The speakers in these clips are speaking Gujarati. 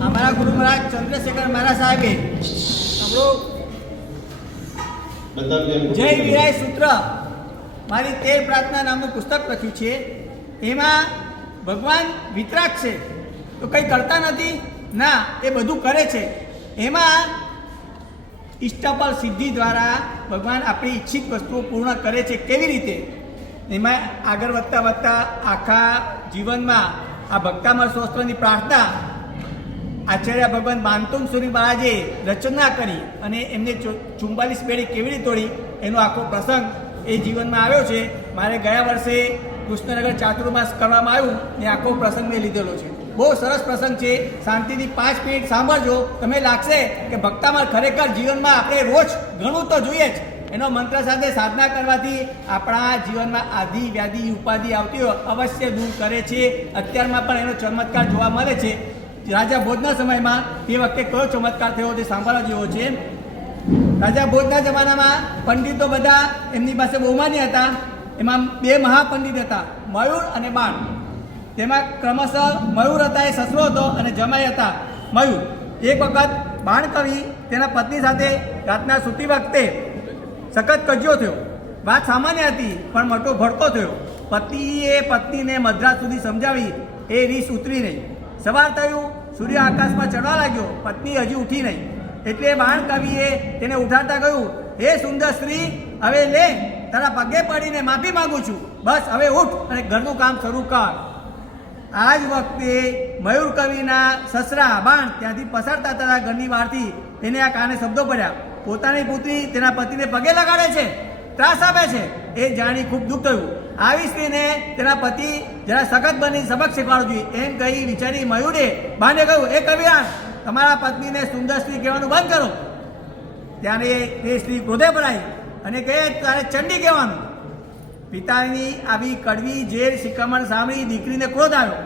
અમારા ગુરુ મહારાજ ચંદ્રશેખર મહારાજ સાહેબે આપણું જય વિરાય સૂત્ર મારી 13 પ્રાર્થના નામનું પુસ્તક લખ્યું છે. એમાં ભગવાન વિતરાગ છે તો કંઈ કરતા નથી ના, એ બધું કરે છે. એમાં ઇષ્ટફળ સિદ્ધિ દ્વારા ભગવાન આપણી ઈચ્છિત વસ્તુઓ પૂર્ણ કરે છે. કેવી રીતે? એમાં આગળ વધતા વધતા આખા જીવનમાં આ ભક્તામર શાસ્ત્રની પ્રાર્થના આચાર્ય ભગવાન બાંતુમ સુરી મહારાજે રચના કરી અને એમને 44 પેઢી કેવી રીતે તોડી એનો આખો પ્રસંગ એ જીવનમાં આવ્યો છે. મારે ગયા વર્ષે કૃષ્ણનગર ચાતુર્માસ કરવામાં આવ્યું ને આખો પ્રસંગ મેં લીધેલો છે. બહુ સરસ પ્રસંગ છે. શાંતિથી 5 મિનિટ સાંભળજો, તમે લાગશે કે ભક્તામર ખરેખર જીવનમાં આપણે રોજ ઘણું તો જોઈએ જ. એનો મંત્ર સાથે સાધના કરવાથી આપણા જીવનમાં આધિ વ્યાધિ ઉપાધિ આવતી હોય અવશ્ય દૂર કરે છે. અત્યારમાં પણ એનો ચમત્કાર જોવા મળે છે. રાજા ભોજના સમયમાં તે વખતે કયો ચમત્કાર થયો તે સાંભળવા જેવો છે. રાજા ભોજના જમાનામાં પંડિતો બધા એમની પાસે બહુમાની હતા. એમાં 2 મહાપંડિત હતા, મયુર અને બાણ. તેમાં ક્રમશઃ મયુર હતા એ સસરો હતો અને જમાઈ હતા મયુર. એક વખત બાણ કવિ તેના પત્ની સાથે રાતના સૂતી વખતે સખત કજિયો થયો. વાત સામાન્ય હતી પણ મોટો ભડકો થયો. પતિએ પત્નીને મધરાત સુધી સમજાવી, એ રીસ ઉતરી નહીં. સવાર થયું, સૂર્ય આકાશમાં ચડવા લાગ્યો, પત્ની હજી ઉઠી નહીં. એટલે બાણ કવિએ તેને ઉઠાડતા કહ્યું, હે સુંદર સ્ત્રી, હવે લે, તારા પગે પડીને માફી માંગુ છું, બસ હવે ઉઠ અને ઘરનું કામ શરૂ કર. આ જ વખતે મયુર કવિના સસરા બાણ ત્યાંથી પસારતા હતા ઘરની બહારથી. તેને આ કાને શબ્દો પડ્યા, પોતાની પુત્રી તેના પતિને પગે લગાડે છે, ત્રાસ આપે છે. એ જાણી ખૂબ દુઃખ થયું. આવી સ્ત્રીને તેના પતિ જરા સખત બની સબક શીખવાડવું જોઈએ એમ કહી વિચારી મયુરે બાને કહ્યું, એ કવિરાજ, તમારા પત્નીને સુંદર સ્ત્રી કહેવાનું બંધ કરો. ત્યારે એ સ્ત્રી ક્રોધે ભરાઈ અને કહે, તારે ચંડી કહેવાનું. પિતાની આવી કડવી ઝેર શિખામણ સાંભળી દીકરીને ક્રોધ આવ્યો.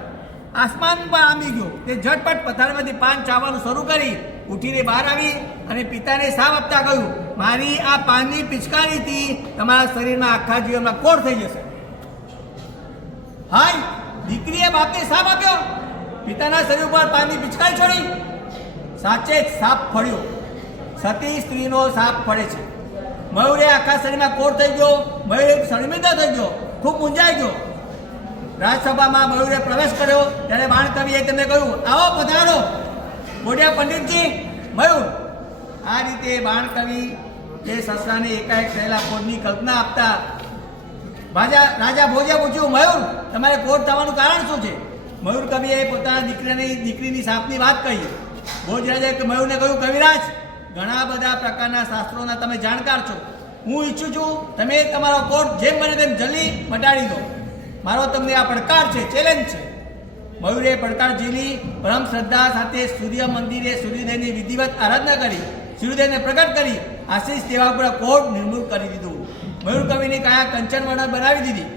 આસમાન પર આંબી ગયો. તે ઝટપટ પથારીમાંથી પાન ચાવવાનું શરૂ કરી ઉઠીને બહાર આવી અને પિતાને સાપ આપતા કહ્યું, મારી આ પાનની પિચકારીથી તમારા શરીરમાં આખા જીવનમાં કોઢ થઈ જશે. હાય, દીકરીએ બાપને સાપ આપ્યો, પિતાના શરીર ઉપર પાનની પિચકારી છોડી. સાચે જ સાપ ફળ્યો. સતી સ્ત્રીનો સાપ ફળે છે. મયુરે આખા શરીરમાં કોઢ થઈ ગયો. મયુર શર્મિંદા થઈ ગયો, ખૂબ મૂંઝાઈ ગયો. રાજસભામાં મયુરે પ્રવેશ કર્યો ત્યારે બાણ કવિએ તેમને કહ્યું, આવો પધારો બોઢિયા પંડિતજી. મયુર આ રીતે બાણ કવિ એ સસરાને એકાએક થયેલા કોઢની કલ્પના આપતા રાજા ભોજે પૂછ્યું, મયુર, તમારે કોઢ થવાનું કારણ શું છે? મયુર કવિએ પોતાના દીકરીની સાપની વાત કહી. ભોજ રાજાએ મયુરને કહ્યું, કવિરાજ, ઘણા બધા પ્રકારના શાસ્ત્રોના તમે જાણકાર છો. હું ઈચ્છું છું તમે તમારો કોઢ જેમ બને તેમ જલ્દી મટાડી દો. મારો તમને આ પડકાર છે, ચેલેન્જ છે. મયુરે પડકાર ઝીલી પરમ શ્રદ્ધા સાથે સૂર્ય મંદિરે સૂર્યદેવની વિધિવત આરાધના કરી, સૂર્યદેવને પ્રગટ કરી આશીષ દેવા પર કોઢ નિર્મૂળ કરી દીધું. મયુર કવિની કાયા કંચન વર્ણ બનાવી દીધી.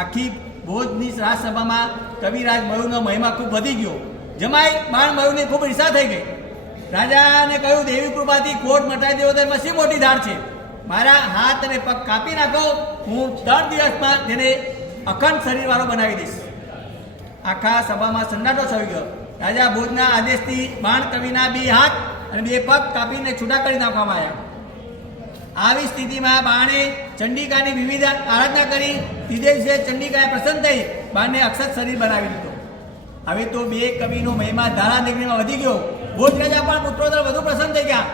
આખી ભોજની રાજસભામાં કવિરાજ મયુરનો મહિમા ખૂબ વધી ગયો. જમાઈ બાણ મયુરની ખૂબ ઈર્ષા થઈ ગઈ. રાજાને કહ્યું, દેવી કૃપાથી કોઢ મટાઈ દેવો તો એમાં શી મોટી ધાર છે? મારા હાથ અને પગ કાપી નાખો, હું 3 દિવસમાં તેને અખંડ શરીરવાળો બનાવી દઈશ. આખા સભામાં સન્નાટો છવાઈ ગયો. રાજા ભોજના આદેશથી બાણ કવિના 2 હાથ અને 2 પગ કાપીને છૂટા કરી નાખવામાં આવ્યા. આવી સ્થિતિમાં બાણે ચંડિકાની વિવિધ આરાધના કરી. ત્રીજે દિવસે ચંડિકાએ પ્રસન્ન થઈ બાણને અક્ષત શરીર બનાવી દીધો. હવે તો 2 કવિનો મહિમા ધારા નગરીમાં વધી ગયો. ભોજ રાજા પણ પુત્રોદર વધુ પ્રસન્ન થઈ ગયા.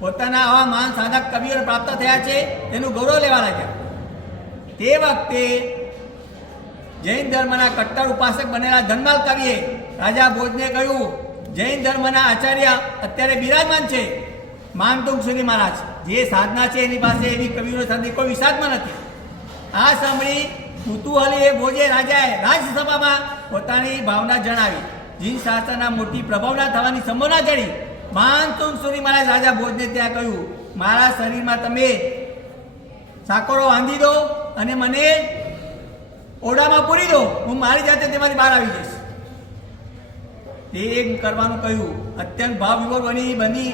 પોતાના આવા મહાન સાધક કવિઓને પ્રાપ્ત થયા છે તેનું ગૌરવ લેવા લાગ્યા. તે વખતે જૈન ધર્મના કટ્ટર ઉપાસક બનેલા ધનમાલ કવિએ રાજા ભોજને કહ્યું, જૈન ધર્મના આચાર્ય અત્યારે બિરાજમાન છે, માનતુંગ સુરી મહારાજ. જે સાધના છે એની પાસે એવી કવિઓની સાથે કોઈ વિષાદમાં નથી. આ સાંભળી કુતૂહલી એ ભોજે રાજાએ રાજસભામાં પોતાની ભાવના જણાવી. જીન શાસ્ત્રના મોટી પ્રભાવના થવાની સંભાવના જડી. માનતુંગ સુરી મહારાજ રાજા ભોજને ત્યાં કહ્યું, મારા શરીરમાં તમે સાકરો બાંધી દો અને મને ઓરડામાં પૂરી દો, હું મારી જાતે તેમાંથી બહાર આવી જઈશ. તે એમ કરવાનું કહ્યું. અત્યંત ભાવ વિભોર બની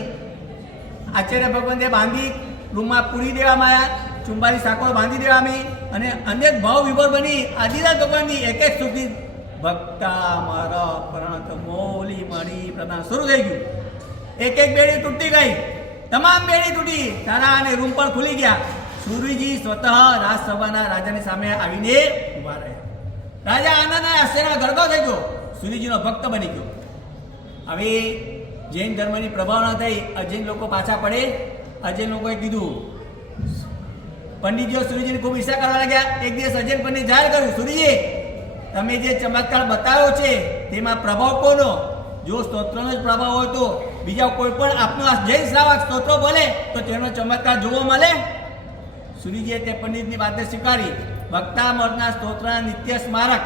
આચાર્ય ભગવાનને બાંધી રૂમમાં પૂરી દેવામાં આવ્યા. 44 સાકરો બાંધી દેવામાં અને અનેક ભાવ વિભોર બની આદિનાથ ભગવાનની એક એક સુધી ભક્તા મારા પ્રાણ મોલી મળી પ્રદાન શરૂ થઈ ગયું. એક એક બેડી તૂટી ગઈ, તમામ બેડી તૂટી, તારા અને રૂમ પણ ખુલી ગયા. સુરવીજી સ્વતઃ રાજસભાના રાજાની સામે આવીને ઉભા રહ્યા. રાજા આનંદ અને આશ્ચર્યમાં ગરગો થઈ ગયો, સુરવીજીનો ભક્ત બની ગયો. હવે જૈન ધર્મની પ્રભાવના થઈ, અજૈન લોકો પાછા પડે. અજૈન લોકોએ કીધું, પંડિતજીઓ સુરજીને ખૂબ ઈર્ષા કરવા લાગ્યા. એક દિવસ અજૈન પંડિત જાહેર કર્યું, સુરજી તમે જે ચમત્કાર બતાવ્યો છે તેમાં પ્રભાવ કોનો? જો સ્તોત્રનો જ પ્રભાવ હોય તો બીજા કોઈ પણ આપનો આ જૈન શ્રાવક સ્તોત્રો બોલે તો તેનો ચમત્કાર જોવા મળે. સુરજીએ તે પંડિતની વાતને સ્વીકારી. ભક્તામરના સ્તોત્રના નિત્ય સ્મારક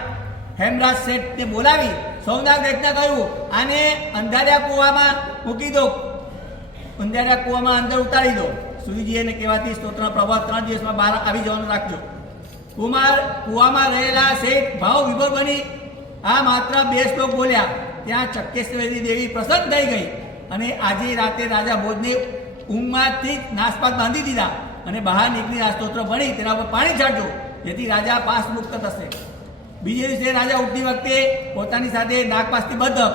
હેમરાજ શેઠને બોલાવી સૌના ગ્રહના કહ્યું, આને અંધારિયા કૂવામાં મૂકી દો, અંધારિયા કૂવામાં અંદર ઉતારી દો. સુરજીને કહેવાથી સ્તોત્રનો પ્રભાવ 3 દિવસમાં બહાર આવી જવાનું રાખજો. કુવામાં રહેલા શેઠ ભાવ વિભોર બની આ માત્ર 2 શ્લોક બોલ્યા. ત્યાં ચક્કેશ્વરી દેવી પ્રસન્ન થઈ ગઈ અને આજે રાતે રાજા ભોજને ઊંઘમાંથી નાશપાત બાંધી દીધા અને બહાર નીકળી આ સ્તોત્ર ભણી તેના પર પાણી છાંટજો, જેથી રાજા પાસ મુક્ત થશે. બીજે દિવસે રાજા ઉઠતી વખતે પોતાની સાથે નાગપાસથી બંધ હતો.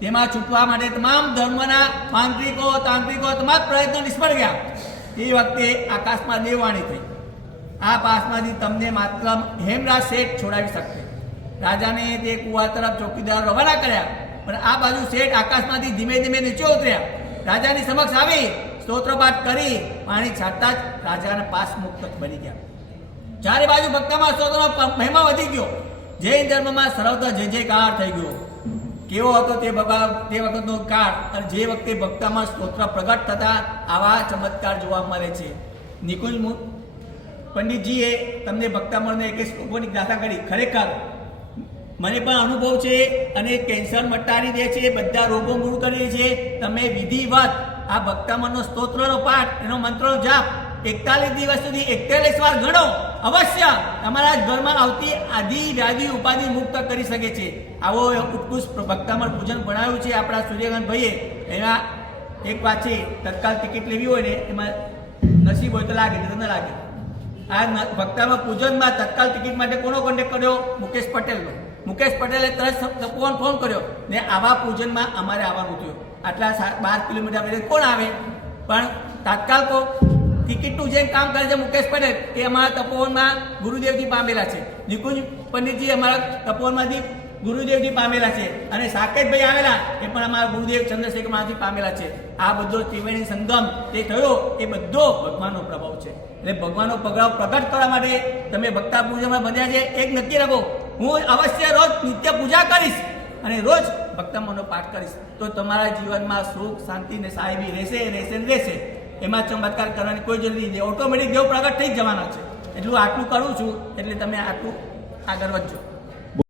તેમાં છૂટવા માટે તમામ ધર્મના તાંત્રિકો તમામ પ્રયત્નો નિષ્ફળ ગયા. તે વખતે આકાશમાં દેવવાણી થઈ, આ પાસમાંથી તમને માત્ર હેમરાજ શેઠ છોડાવી શકશે. રાજાને તે કુવા તરફ ચોકીદાર રવાના કર્યા, પણ આ બાજુ શેઠ આકાશમાંથી ધીમે ધીમે નીચે ઉતર્યા. રાજાની સમક્ષ આવી સ્તોત્રપાઠ કરી પાણી છાંટતા જ રાજાના પાસ મુક્ત બની ગયા. ચારે બાજુ ભક્તમાં સ્તોત્રનો મહિમા વધી ગયો. જૈન ધર્મમાં સર્વત્ર જય જયકાર થઈ ગયો. કેવો હતો તે વખતનો કાળ, અને જે વખતે ભક્તમાં સ્તોત્ર પ્રગટ થતા આવા ચમત્કાર જોવા મળે છે. નિકુંજ પંડિતજીએ તમને ભક્તામણને એક શ્લોકોની ગાથા કરી. ખરેખર મને પણ અનુભવ છે અને કેન્સર મટાડી દે છે, બધા રોગો દૂર કરી દે છે. તમે વિધિવત આ ભક્તામણનો સ્તોત્રનો પાઠ, એનો મંત્રનો જાપ 41 દિવસ સુધી 41 વાર ગણો, અવશ્ય તમારા ઘરમાં આવતી આદિ વ્યાધિ ઉપાધિ મુક્ત કરી શકે છે. આવો ઉત્કૃષ્ટ ભક્તામણ પૂજન ભણાવ્યું છે આપણા સૂર્યકાંત ભાઈએ. એમાં એક વાત છે, તત્કાલ ટિકિટ લેવી હોય ને એમાં નસીબ હોય તો લાગે, નહીં તો ન લાગે. આ ભક્તામણ પૂજનમાં તત્કાલ ટિકિટ માટે કોનો કોન્ટેક્ટ કર્યો? મુકેશ પટેલનો. મુકેશ પટેલે તરત ફોન કર્યો ને આવા પૂજનમાં અમારે આવવાનું થયું. આટલા 12 કિલોમીટર પછી કોણ આવે? પણ તાત્કાલ ટિકિટનું જે કામ કરે છે મુકેશ પટેલ, એ અમારા તપોવનમાં ગુરુદેવજી પામેલા છે. નિકુંજ પંડિતજી અમારા તપોવનમાંથી ગુરુદેવજી પામેલા છે, અને સાકેતભાઈ આવેલા એ પણ અમારા ગુરુદેવ ચંદ્રશેખરમાંથી પામેલા છે. આ બધો ત્રિવેણી સંગમ તે થયો, એ બધો ભગવાનનો પ્રભાવ છે. એટલે ભગવાનનો પ્રભાવ પ્રગટ કરવા માટે તમે ભક્તા પૂજામાં બંધ્યા છે. એક નક્કી રાખો, હું અવશ્ય રોજ નિત્ય પૂજા કરીશ અને રોજ ભક્તામણનો પાઠ કરીશ, તો તમારા જીવનમાં સુખ શાંતિ ને સાહેબી રહેશે. એમાં ચમત્કાર કરવાની કોઈ જરૂર નહીં. ઓટોમેટિક દેવ પ્રગટ થઈ જ જવાના છે. એટલું આટલું કરું છું, એટલે તમે આટલું આગળ વધજો.